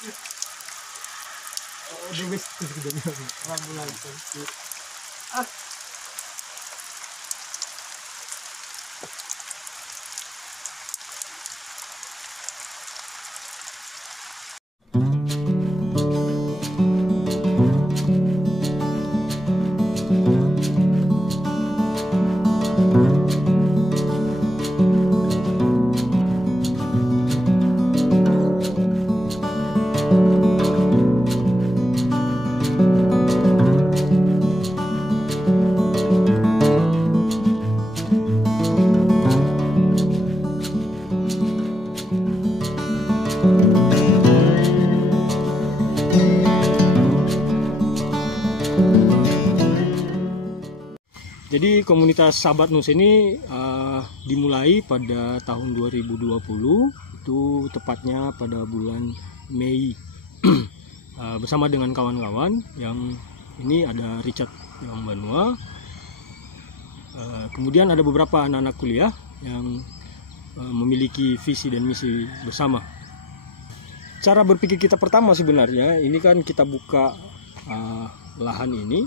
Domestik gitu rambulan itu. Ah. Jadi komunitas Sahabat Nus ini dimulai pada tahun 2020, itu tepatnya pada bulan Mei bersama dengan kawan-kawan yang ini ada Richard yang Banua, kemudian ada beberapa anak-anak kuliah yang memiliki visi dan misi bersama. Cara berpikir kita pertama sebenarnya ini kan kita buka lahan ini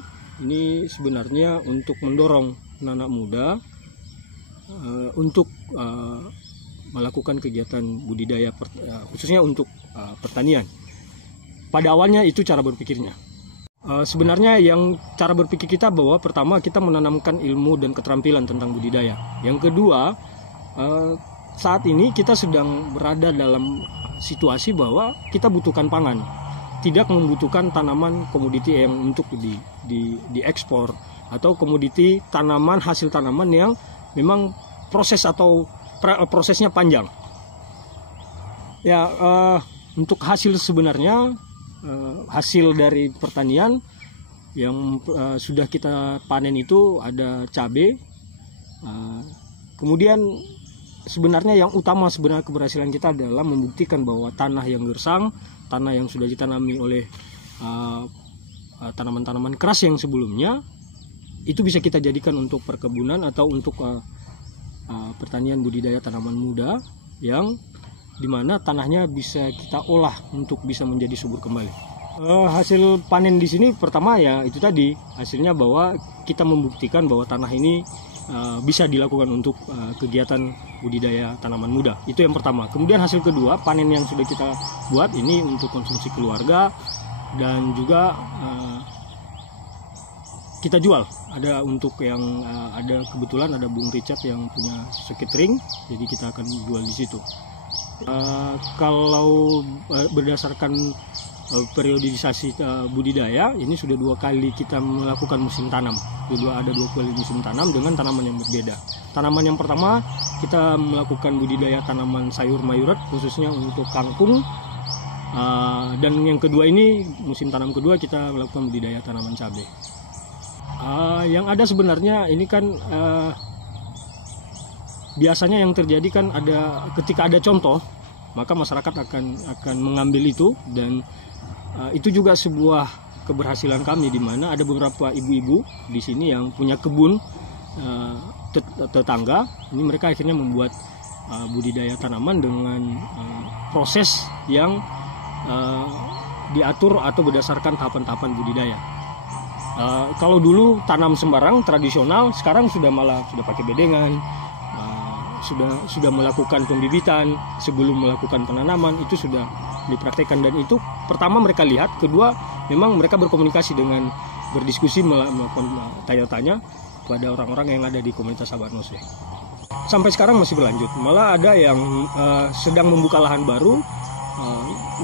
sebenarnya untuk mendorong anak muda untuk melakukan kegiatan budidaya khususnya untuk pertanian. Pada awalnya itu cara berpikirnya. Sebenarnya yang cara berpikir kita bahwa pertama kita menanamkan ilmu dan keterampilan tentang budidaya. Yang kedua, saat ini kita sedang berada dalam situasi bahwa kita butuhkan pangan. Tidak membutuhkan tanaman komoditi yang untuk diekspor atau komoditi tanaman hasil tanaman yang memang prosesnya panjang. Ya, untuk hasil sebenarnya hasil dari pertanian yang sudah kita panen itu ada cabai. Kemudian sebenarnya yang utama sebenarnya keberhasilan kita adalah membuktikan bahwa tanah yang gersang, tanah yang sudah ditanami oleh tanaman-tanaman keras yang sebelumnya itu bisa kita jadikan untuk perkebunan atau untuk pertanian budidaya tanaman muda yang dimana tanahnya bisa kita olah untuk bisa menjadi subur kembali. Hasil panen di sini pertama ya itu tadi hasilnya bahwa kita membuktikan bahwa tanah ini bisa dilakukan untuk kegiatan budidaya tanaman muda. Itu yang pertama. Kemudian hasil kedua, panen yang sudah kita buat ini untuk konsumsi keluarga dan juga kita jual. Ada untuk yang ada kebetulan ada Bung Richard yang punya seketering, jadi kita akan jual di situ. Kalau berdasarkan periodisasi budidaya ini sudah 2 kali kita melakukan musim tanam. Ada 2 kali musim tanam dengan tanaman yang berbeda. Tanaman yang pertama kita melakukan budidaya tanaman sayur mayurat khususnya untuk kangkung, dan yang kedua ini musim tanam kedua kita melakukan budidaya tanaman cabai. Yang ada sebenarnya ini kan biasanya yang terjadi kan ada ketika ada contoh maka masyarakat akan mengambil itu, dan itu juga sebuah keberhasilan kami di mana ada beberapa ibu-ibu di sini yang punya kebun tetangga. Ini mereka akhirnya membuat budidaya tanaman dengan proses yang diatur atau berdasarkan tahapan-tahapan budidaya. Kalau dulu tanam sembarang tradisional, sekarang sudah pakai bedengan. Sudah melakukan pembibitan sebelum melakukan penanaman, itu sudah dipraktekkan, dan itu pertama mereka lihat, kedua memang mereka berkomunikasi dengan berdiskusi melakukan tanya-tanya pada orang-orang yang ada di komunitas Sahabat Nus. Sampai sekarang masih berlanjut, malah ada yang sedang membuka lahan baru,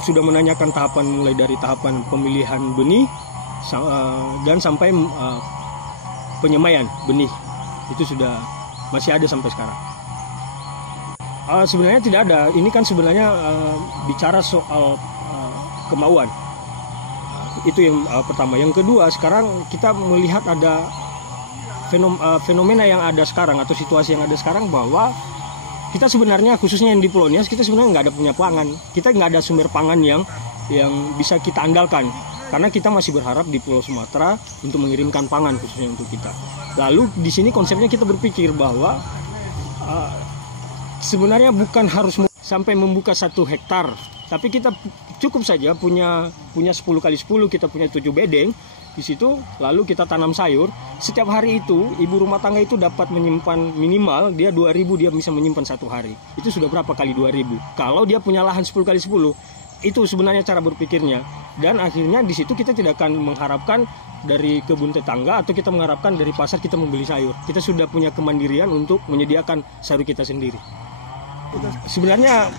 sudah menanyakan tahapan mulai dari tahapan pemilihan benih dan sampai penyemaian benih, itu sudah masih ada sampai sekarang. Sebenarnya tidak ada. Ini kan sebenarnya bicara soal kemauan. Itu yang pertama. Yang kedua, sekarang kita melihat ada fenomena yang ada sekarang atau situasi yang ada sekarang bahwa kita sebenarnya khususnya yang di Pulau Nias kita sebenarnya nggak ada punya pangan. Kita nggak ada sumber pangan yang bisa kita andalkan. Karena kita masih berharap di Pulau Sumatera untuk mengirimkan pangan khususnya untuk kita. Lalu di sini konsepnya kita berpikir bahwa sebenarnya bukan harus sampai membuka 1 hektar, tapi kita cukup saja punya 10 kali 10, kita punya 7 bedeng di situ, lalu kita tanam sayur. Setiap hari itu ibu rumah tangga itu dapat menyimpan minimal dia 2.000, dia bisa menyimpan satu hari. Itu sudah berapa kali 2.000? Kalau dia punya lahan 10 kali 10, itu sebenarnya cara berpikirnya. Dan akhirnya di situ kita tidak akan mengharapkan dari kebun tetangga atau kita mengharapkan dari pasar kita membeli sayur. Kita sudah punya kemandirian untuk menyediakan sayur kita sendiri. Sebenarnya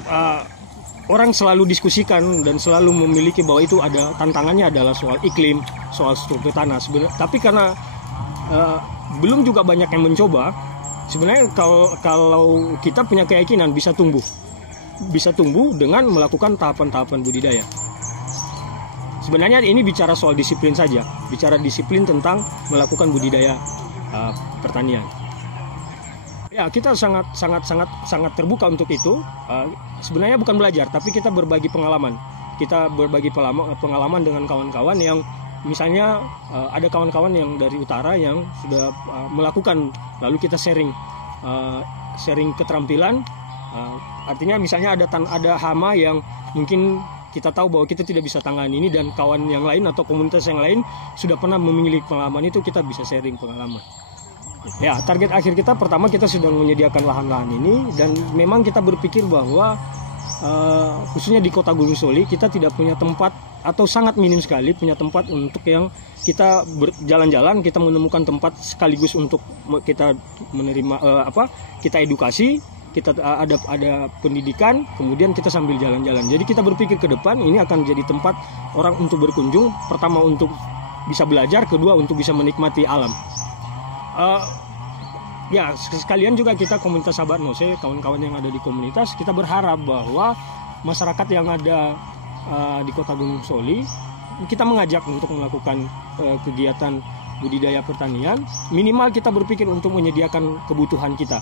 orang selalu diskusikan dan selalu memiliki bahwa itu ada tantangannya adalah soal iklim, soal struktur tanah. Tapi karena belum juga banyak yang mencoba, sebenarnya kalau kita punya keyakinan bisa tumbuh dengan melakukan tahapan-tahapan budidaya. Sebenarnya ini bicara soal disiplin saja, bicara disiplin tentang melakukan budidaya pertanian. Ya, kita sangat terbuka untuk itu. Sebenarnya bukan belajar, tapi kita berbagi pengalaman. Kita berbagi pengalaman dengan kawan-kawan yang misalnya ada kawan-kawan yang dari utara yang sudah melakukan, lalu kita sharing keterampilan. Artinya misalnya ada hama yang mungkin kita tahu bahwa kita tidak bisa tangani ini, dan kawan yang lain atau komunitas yang lain sudah pernah memiliki pengalaman itu, kita bisa sharing pengalaman. Ya, target akhir kita pertama kita sedang menyediakan lahan-lahan ini, dan memang kita berpikir bahwa khususnya di Kota Gunung Soli kita tidak punya tempat, atau sangat minim sekali punya tempat untuk yang kita berjalan-jalan, kita menemukan tempat sekaligus untuk kita menerima kita edukasi, kita ada pendidikan, kemudian kita sambil jalan-jalan. Jadi kita berpikir ke depan ini akan jadi tempat orang untuk berkunjung, pertama untuk bisa belajar, kedua untuk bisa menikmati alam. Ya, sekalian juga kita komunitas Sahabat Nose, kawan-kawan yang ada di komunitas, kita berharap bahwa masyarakat yang ada di Kota Gunung Soli, kita mengajak untuk melakukan kegiatan budidaya pertanian. Minimal kita berpikir untuk menyediakan kebutuhan kita.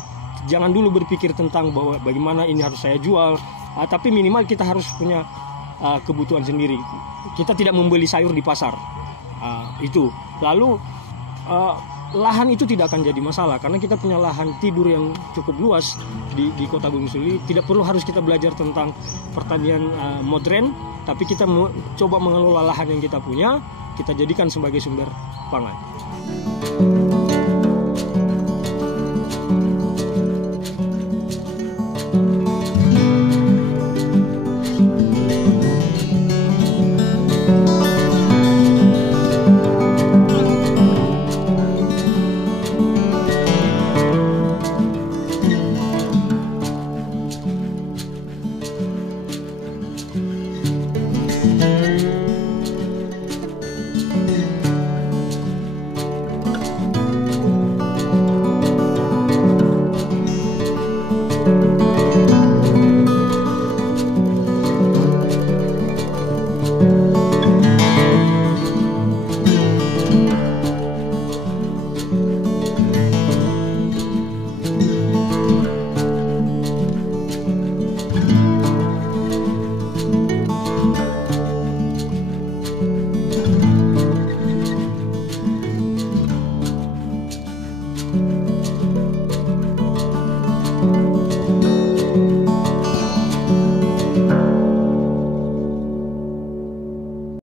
Jangan dulu berpikir tentang bahwa bagaimana ini harus saya jual, tapi minimal kita harus punya kebutuhan sendiri. Kita tidak membeli sayur di pasar. Itu. Lalu lahan itu tidak akan jadi masalah karena kita punya lahan tidur yang cukup luas di Kota Gunung Soli. Tidak perlu harus kita belajar tentang pertanian modern, tapi kita coba mengelola lahan yang kita punya, kita jadikan sebagai sumber pangan.